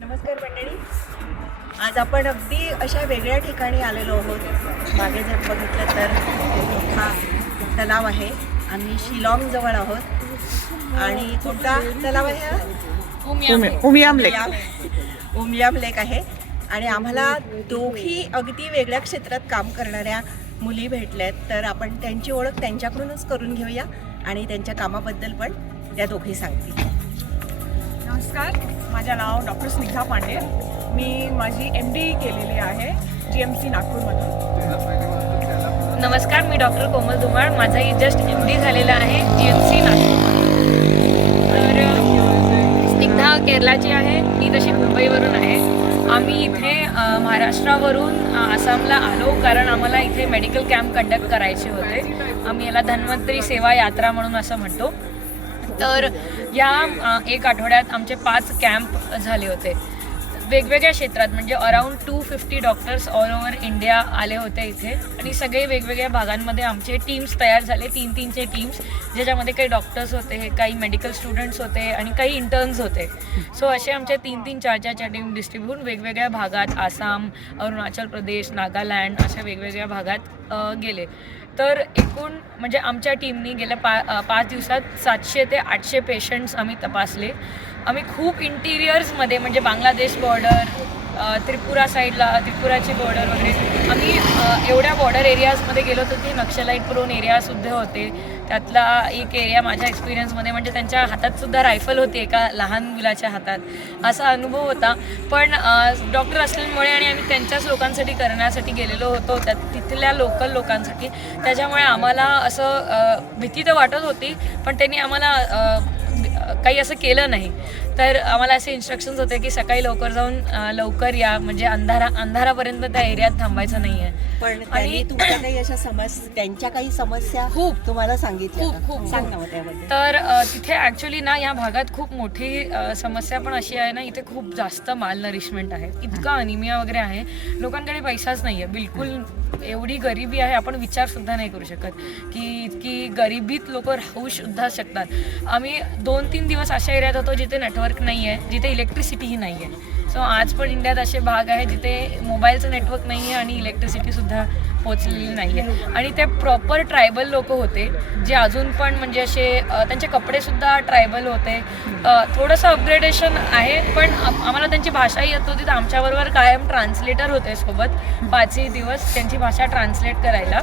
नमस्कार मंडळी. आज आपण अगदी अशा वेगळ्या ठिकाणी आलेलो आहोत. मागे जर बघितलं तर मोठा तलाव आहे. आम्ही शिलाँग जवळ आहोत. आणि कोणता तलाव आहे? उमियाम लेक उमियाम. उमियाम लेक आहे. आणि आम्हाला दोघी अगदी वेगळ्या क्षेत्रात काम करणाऱ्या मुली भेटल्यात. तर आपण त्यांची ओळख त्यांच्याकडूनच करून घेऊया आणि त्यांच्या कामाबद्दल पण त्या दोघी सांगतील. नमस्कार माझं नाव डॉक्टर स्निग्धा पांडे. मी माझी एम डी केलेली आहे जी एम सी नागपूरमधून. नमस्कार मी डॉक्टर कोमल धुमाळ माझाही जस्ट एम डी झालेला आहे जी एम सी नागपूर तर स्निग्धा केरलाची आहे मी तशी मुंबईवरून आहे. आम्ही इथे महाराष्ट्रावरून आसामला आलो कारण आम्हाला इथे मेडिकल कॅम्प कंडक्ट करायचे होते. आम्ही याला धन्वंतरी सेवा यात्रा म्हणून असं म्हणतो. तर या एक आठवड्यात आमचे पाच कॅम्प झाले होते. वेगवेगळ्या क्षेत्रात म्हणजे around two fifty doctors all over India आले होते इथे. आणि सगळे वेगवेगळ्या भागांमध्ये आमचे टीम्स तयार झाले तीन तीनचे टीम्स ज्याच्यामध्ये काही डॉक्टर्स होते काही मेडिकल स्टुडंट्स होते आणि काही इंटर्न्स होते. सो असे आमचे तीन तीन चार चारच्या टीम डिस्ट्रीब्यूट वेगवेगळ्या भागात आसाम अरुणाचल प्रदेश नागालँड अशा वेगवेगळ्या भागात गेले. तर एकूण म्हणजे आमच्या टीमनी गेल्या पा पाच दिवसात सातशे ते आठशे पेशंट्स आम्ही तपासले. आम्ही खूप इंटिरियर्समध्ये म्हणजे बांगलादेश बॉर्डर त्रिपुरा साईडला त्रिपुराची बॉर्डर वगैरे. आम्ही एवढ्या बॉर्डर एरियाजमध्ये गेलो तर ते नक्षलाईट प्रोन एरियासुद्धा होते. त्यातला एक एरिया माझ्या एक्सपिरियन्समध्ये म्हणजे त्यांच्या हातातसुद्धा रायफल होती एका लहान मुलाच्या हातात. असा अनुभव होता. पण डॉक्टर असल्यामुळे आणि आम्ही त्यांच्याच लोकांसाठी करण्यासाठी गेलेलो होतो त्या तिथल्या लोकल लोकांसाठी. त्याच्यामुळे आम्हाला असं भीती तर वाटत होती पण त्यांनी आम्हाला काही असं केलं नाही. तर आम्हाला असे इन्स्ट्रक्शन्स होते की सकाळी लवकर जाऊन लवकर या. म्हणजे अंधारा अंधारापर्यंत त्या एरियात थांबायचं नाही आहे पण त्यांनी आणि- तुमच्या काही अशा समस्या त्यांच्या काही समस्या खूप. तुम्हाला सांगितल्या खूप? खूप, सांग. ना मग त्याबद्दल तर अ, तिथे ॲक्च्युली ना या भागात खूप मोठी अ, समस्या पण अशी आहे ना इथे खूप जास्त माल नरिशमेंट आहे इतका अनिमिया वगैरे आहे लोकांकडे पैसाच नाही आहे बिलकुल एवढी गरिबी आहे आपण विचारसुद्धा नाही करू शकत की इतकी गरिबीत लोक राहू सुद्धा शकतात आम्ही दोन तीन दिवस अशा एरियात होतो जिथे नेटवर्क नाही आहे जिथे इलेक्ट्रिसिटीही नाही आहे सो आज पण इंडियात असे भाग आहे जिथे मोबाईलचं नेटवर्क नाही आहे आणि इलेक्ट्रिसिटीसुद्धा Obrigada. पोचलेली नाही आहे आणि ते प्रॉपर ट्रायबल लोक होते जे अजून पण म्हणजे असे त्यांचे कपडेसुद्धा ट्रायबल होते. थोडंसं अपग्रेडेशन आहे पण आम्हाला त्यांची भाषाही येत होती तर आमच्याबरोबर कायम ट्रान्सलेटर होते सोबत. पाचही दिवस त्यांची भाषा ट्रान्सलेट करायला.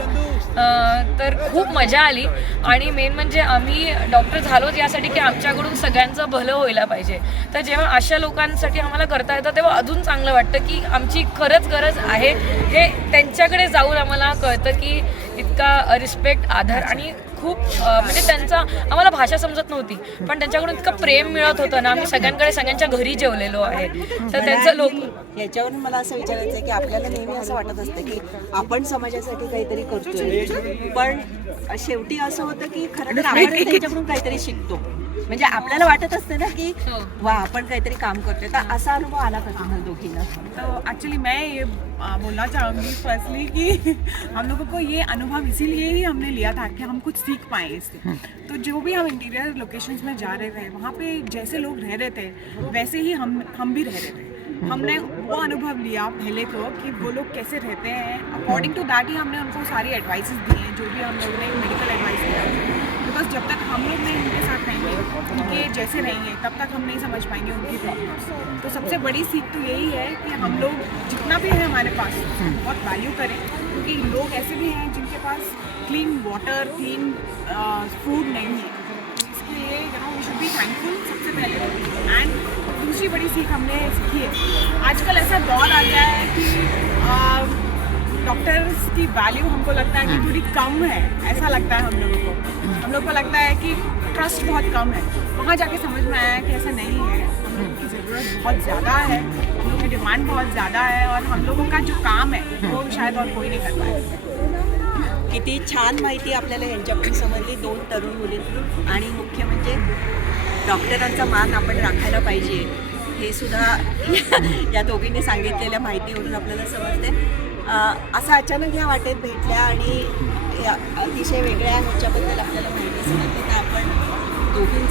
तर खूप मजा आली. आणि मेन म्हणजे आम्ही डॉक्टर झालोच यासाठी की आमच्याकडून सगळ्यांचं भलं व्हायला पाहिजे. तर जेव्हा अशा लोकांसाठी आम्हाला करता येतं तेव्हा अजून चांगलं वाटतं की आमची खरंच गरज आहे. हे त्यांच्याकडे जाऊन आम्हाला कळतं की इतका रिस्पेक्ट आधार आणि खूप म्हणजे त्यांचा आम्हाला भाषा समजत नव्हती. पण त्यांच्याकडून इतकं प्रेम मिळत होतं ना आम्ही सगळ्यांकडे सगळ्यांच्या घरी जेवलेलो आहे. तर त्यांचं लोक मला याच्यावरून मला असं विचारायचं आहे की आपल्याला नेहमी असं वाटत असतं की आपण समाजासाठी काहीतरी करतोय. पण शेवटी असं होतं की खरं तर आपण त्यांच्याकडून काहीतरी शिकतो. म्हणजे आपल्याला वाटत असतं ना की. वा आपण काहीतरी काम करतोय. तर असा अनुभव आला का तुम्हाला दोघींना? तो एक्चुअली मैं ये बोलना चाहूँगी फर्स्टली कि हम लोगों को ये अनुभव इसीलिए ही हमने लिया था कि हम कुछ सीख पाए इससे। तो जो भी हम इंटीरियर लोकेशंस में जा रहे थे वहाँ पे जैसे लोग रह रहे थे वैसे ही हम हम भी रह रहे थे। हमने वो अनुभव लिया पहले तो कि वो लोग कैसे रहते हैं। अकॉर्डिंग टू दैट ही हमने उनको सारी एडवाइसेस दी हैं जो भी हम लोगों ने मेडिकल एडवाइस दिया। बिकॉज़ जब तक हम लोग रहेंगे उनके जैसे रहेंगे तब तक हम नहीं समझ पाएँगे उनकी प्रॉब्लम्स तो सबसे बड़ी सीख तो यही है कि हम लोग जितना भी है हमारे पास बहुत वैल्यू करें क्योंकि लोग ऐसे भी हैं जिनके पास क्लीन वाटर क्लीन फ़ूड नहीं है। इसके लिए you know we should be thankful सबसे पहले। एंड दूसरी बड़ी सीख हमने सीखी है। आजकल ऐसा दौर आ गया है कि डॉक्टर्स की वैल्यू हमको लगता है कि थोड़ी कम है ऐसा लगता है हम लोगों को। हम लोग को लगता है कि ट्रस्ट बहुत कम है। वहाँ जाके समझ में आया कि ऐसा नहीं है। हम की ज़रूरत बहुत ज़्यादा है। हम लोग की डिमांड बहुत ज़्यादा है और हम लोगों का जो काम है वो शायद और कोई नहीं कर पाएगा किती छान माहिती आपल्याला यांच्याकडून समजली दोन तरुण मुली आणि मुख्य म्हणजे डॉक्टरांचा मान आपण राखायला पाहिजे. हे सुद्धा या दोघींनी सांगितलेल्या माहितीवरून आपल्याला समजते. असं अचानक या वाटेत भेटल्या आणि अतिशय वेगळ्या ह्याच्याबद्दल आपल्याला माहिती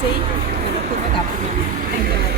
chị. Cảm ơn cô. Thank you.